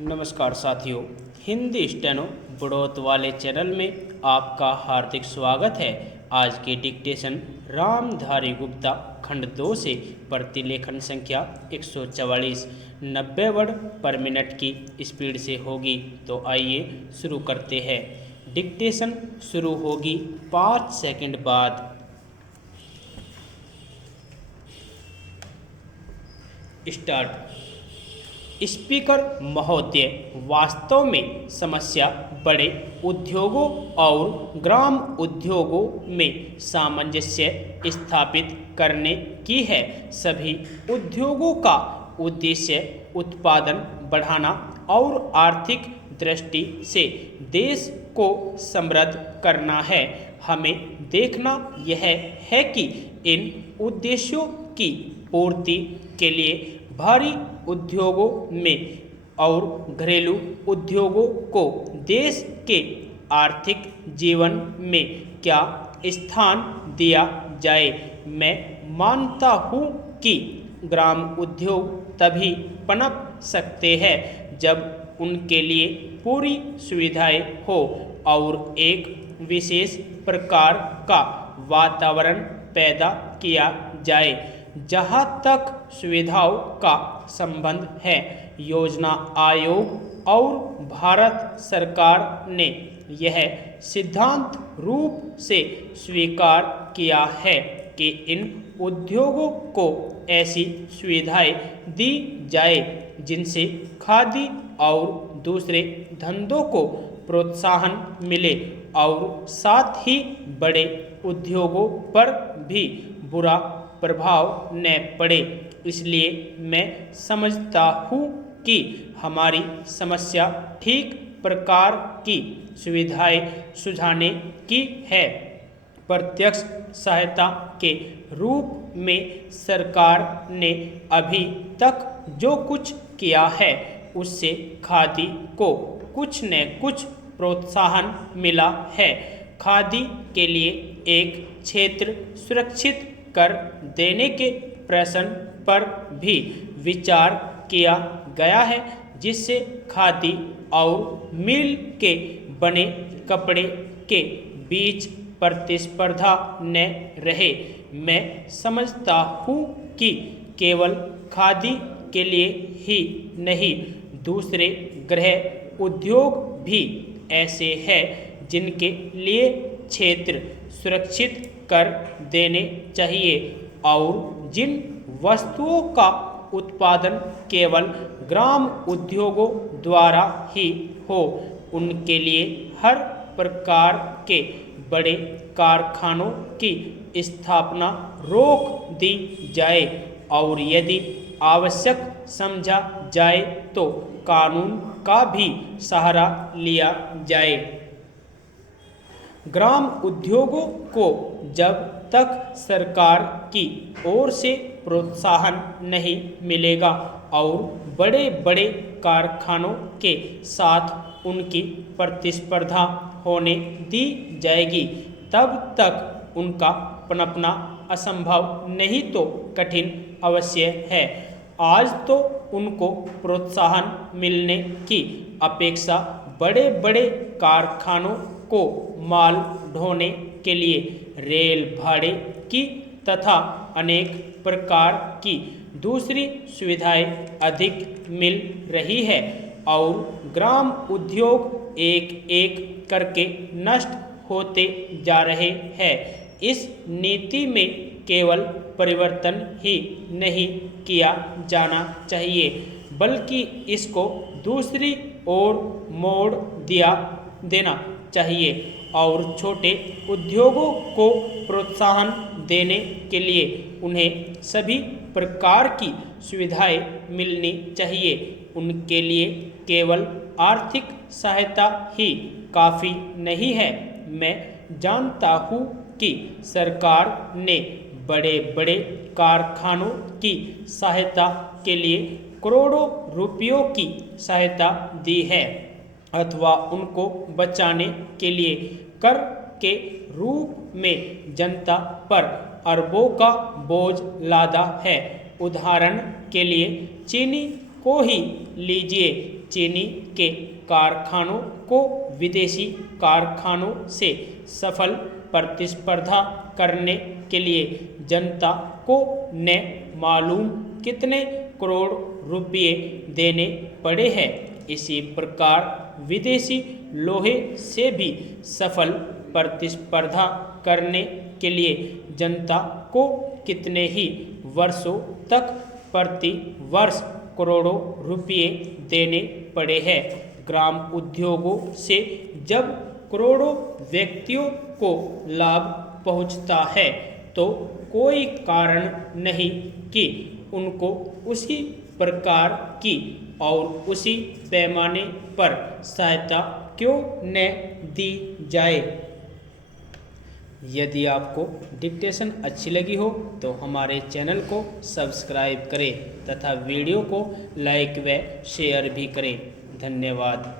नमस्कार साथियों, हिंदी स्टेनो बढ़ोत वाले चैनल में आपका हार्दिक स्वागत है। आज के डिक्टेशन रामधारी गुप्ता खंड 2 से प्रतिलेखन संख्या 144 90 वर्ड पर मिनट की स्पीड से होगी। तो आइए शुरू करते हैं। डिक्टेशन शुरू होगी 5 सेकंड बाद। स्टार्ट। स्पीकर महोदय, वास्तव में समस्या बड़े उद्योगों और ग्राम उद्योगों में सामंजस्य स्थापित करने की है। सभी उद्योगों का उद्देश्य उत्पादन बढ़ाना और आर्थिक दृष्टि से देश को समृद्ध करना है। हमें देखना यह है कि इन उद्देश्यों की पूर्ति के लिए भारी उद्योगों में और घरेलू उद्योगों को देश के आर्थिक जीवन में क्या स्थान दिया जाए। मैं मानता हूँ कि ग्राम उद्योग तभी पनप सकते हैं जब उनके लिए पूरी सुविधाएं हो और एक विशेष प्रकार का वातावरण पैदा किया जाए। जहाँ तक सुविधाओं का संबंध है, योजना आयोग और भारत सरकार ने यह सिद्धांत रूप से स्वीकार किया है कि इन उद्योगों को ऐसी सुविधाएं दी जाए जिनसे खादी और दूसरे धंधों को प्रोत्साहन मिले और साथ ही बड़े उद्योगों पर भी बुरा प्रभाव न पड़े। इसलिए मैं समझता हूँ कि हमारी समस्या ठीक प्रकार की सुविधाएं सुझाने की है। प्रत्यक्ष सहायता के रूप में सरकार ने अभी तक जो कुछ किया है उससे खादी को कुछ न कुछ प्रोत्साहन मिला है। खादी के लिए एक क्षेत्र सुरक्षित कर देने के प्रश्न पर भी विचार किया गया है जिससे खादी और मिल के बने कपड़े के बीच प्रतिस्पर्धा न रहे। मैं समझता हूँ कि केवल खादी के लिए ही नहीं, दूसरे गृह उद्योग भी ऐसे हैं जिनके लिए क्षेत्र सुरक्षित कर देने चाहिए और जिन वस्तुओं का उत्पादन केवल ग्राम उद्योगों द्वारा ही हो उनके लिए हर प्रकार के बड़े कारखानों की स्थापना रोक दी जाए और यदि आवश्यक समझा जाए तो कानून का भी सहारा लिया जाए। ग्राम उद्योगों को जब तक सरकार की ओर से प्रोत्साहन नहीं मिलेगा और बड़े बड़े कारखानों के साथ उनकी प्रतिस्पर्धा होने दी जाएगी, तब तक उनका पनपना असंभव नहीं तो कठिन अवश्य है। आज तो उनको प्रोत्साहन मिलने की अपेक्षा बड़े बड़े कारखानों को माल ढोने के लिए रेल भाड़े की तथा अनेक प्रकार की दूसरी सुविधाएं अधिक मिल रही है और ग्राम उद्योग एक एक करके नष्ट होते जा रहे हैं। इस नीति में केवल परिवर्तन ही नहीं किया जाना चाहिए बल्कि इसको दूसरी ओर मोड़ देना चाहिए और छोटे उद्योगों को प्रोत्साहन देने के लिए उन्हें सभी प्रकार की सुविधाएं मिलनी चाहिए। उनके लिए केवल आर्थिक सहायता ही काफ़ी नहीं है। मैं जानता हूँ कि सरकार ने बड़े बड़े कारखानों की सहायता के लिए करोड़ों रुपयों की सहायता दी है अथवा उनको बचाने के लिए कर के रूप में जनता पर अरबों का बोझ लादा है। उदाहरण के लिए चीनी को ही लीजिए। चीनी के कारखानों को विदेशी कारखानों से सफल प्रतिस्पर्धा करने के लिए जनता को न मालूम कितने करोड़ रुपये देने पड़े हैं। इसी प्रकार विदेशी लोहे से भी सफल प्रतिस्पर्धा करने के लिए जनता को कितने ही वर्षों तक प्रति वर्ष करोड़ों रुपये देने पड़े हैं। ग्राम उद्योगों से जब करोड़ों व्यक्तियों को लाभ पहुंचता है तो कोई कारण नहीं कि उनको उसी प्रकार की और उसी पैमाने पर सहायता क्यों न दी जाए। यदि आपको डिक्टेशन अच्छी लगी हो तो हमारे चैनल को सब्सक्राइब करें तथा वीडियो को लाइक व शेयर भी करें। धन्यवाद।